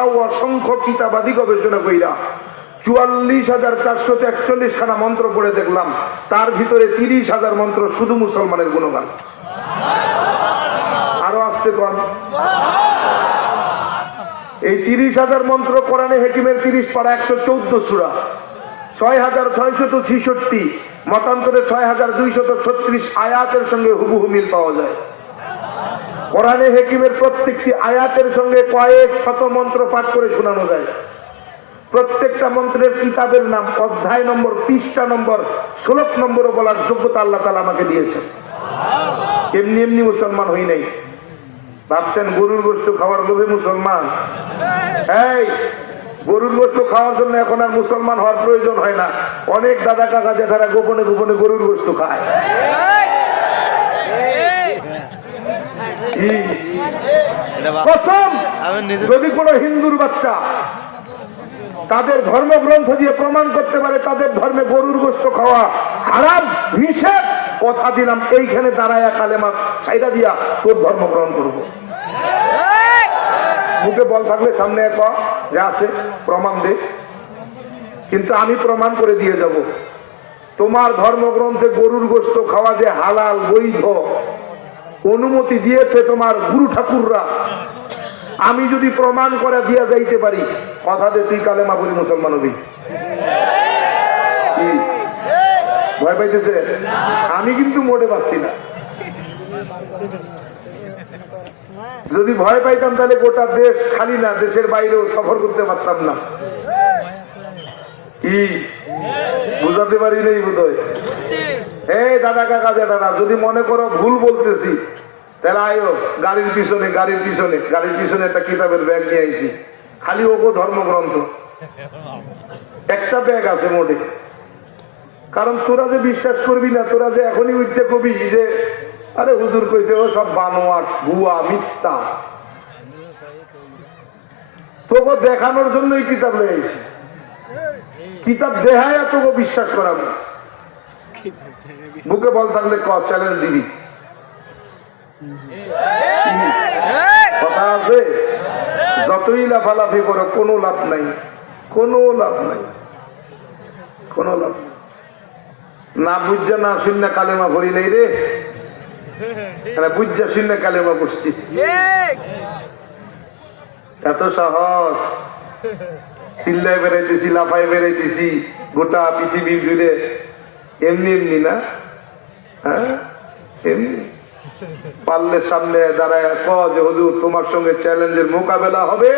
অসংখ্য কিতাবাদি গবেষণা কইরা 44,441 খানা মন্ত্র পড়ে দেখলাম, তার ভিতরে 30,000 মন্ত্র শুধু মুসলমানের গুণগান। আরো আসতে কন। এই 30,000 মন্ত্র কোরআনে হাকিমের 30 পারা 114 সূরা, 6,666 মতান্তরে 6,236 আয়াতের সঙ্গে হুবহু মিল পাওয়া যায়। কোরআনে হাকিমের প্রত্যেকটি আয়াতের সঙ্গে কয়েক শত মন্ত্র পাঠ করে শোনানো যায়। প্রত্যেকটা মন্ত্রের কিতাবের নাম, অধ্যায় নম্বর, পৃষ্ঠা নম্বর, শ্লোক নম্বরও বলার যোগ্যতা আল্লাহ তাআলা আমাকে দিয়েছেন। এমনি এমনি মুসলমান হই নাই। ভাবছেন গরুর গোশত খাওয়ার লোভে মুসলমান? এই গরুর গোশত খাওয়ার জন্য এখন আর মুসলমান হওয়ার প্রয়োজন হয় না। অনেক দাদা কাকা জেঠারা গোপনে গোপনে গরুর গোশত খায়। যদি কোন হিন্দুর বাচ্চা তাদের ধর্মগ্রন্থ দিয়ে প্রমাণ করতে পারে তাদের ধর্মে গরুর গোশত খাওয়া হারাম, নিষেধ, কথা দিলাম এইখানে দাঁড়ায়া কালেমা ছাইরা দিয়া তোর ধর্ম গ্রহণ করবো। মুখে বল থাকলে সামনে যে আছে প্রমাণ দে, কিন্তু আমি প্রমাণ করে দিয়ে যাব তোমার ধর্মগ্রন্থে গরুর গোশত খাওয়া যে হালাল বৈধ অনুমতি দিয়েছে তোমার গুরু ঠাকুররা, আমি যদি প্রমাণ করে দিয়া যাইতে পারি, কথা দে তুই কালেমা বলি মুসলমান হবি। ভয় পাইতেছে? আমি কিন্তু মোটে পাচ্ছি না। যদি ভয় পাইতাম তাহলে গোটা দেশ খালি না, দেশের বাইরেও সফর করতে পারতাম না। কি বুঝাতে পারি নেই বোধহয়। এই দাদা কাকা জেঠারা, যদি মনে করো ভুল বলতেছি তাহলে আয়ো গাড়ির পিছনে একটা কিতাবের ব্যাগ নিয়ে আইছি, খালি ওগো ধর্মগ্রন্থ একটা ব্যাগ আছে মোটে। কারণ তোরা যে বিশ্বাস করবি না, তোরা যে এখনই উঠতে কবি যে আরে হুজুর কইছে ও সব বানোয়াট, ভুয়া, মিথ্যা, তোকে দেখানোর জন্যই কিতাব লয়ে আইছি। কিতাব দেখায় তোকে বিশ্বাস করাবো। বুকে বল থাকলে চ্যালেঞ্জ দিবি। কথা আছে, যতই লাফালাফি করো কোনো লাভ নাই, কোনো লাভ নাই, কোনো লাভ না। বুঝা না শূন্য কালেমা ভরি নাই রে, বুঝা শূন্য কালেমা করছি। এত সহজ চিল্লায় বেড়াইতেছি, লাফায় বেড়াইতেছি গোটা পৃথিবীর জুড়ে, এমনি এমনি না। হ্যাঁ এমনি পারলে সামনে দাঁড়ায় যে হুজুর তোমার সঙ্গে চ্যালেঞ্জের মোকাবেলা হবে,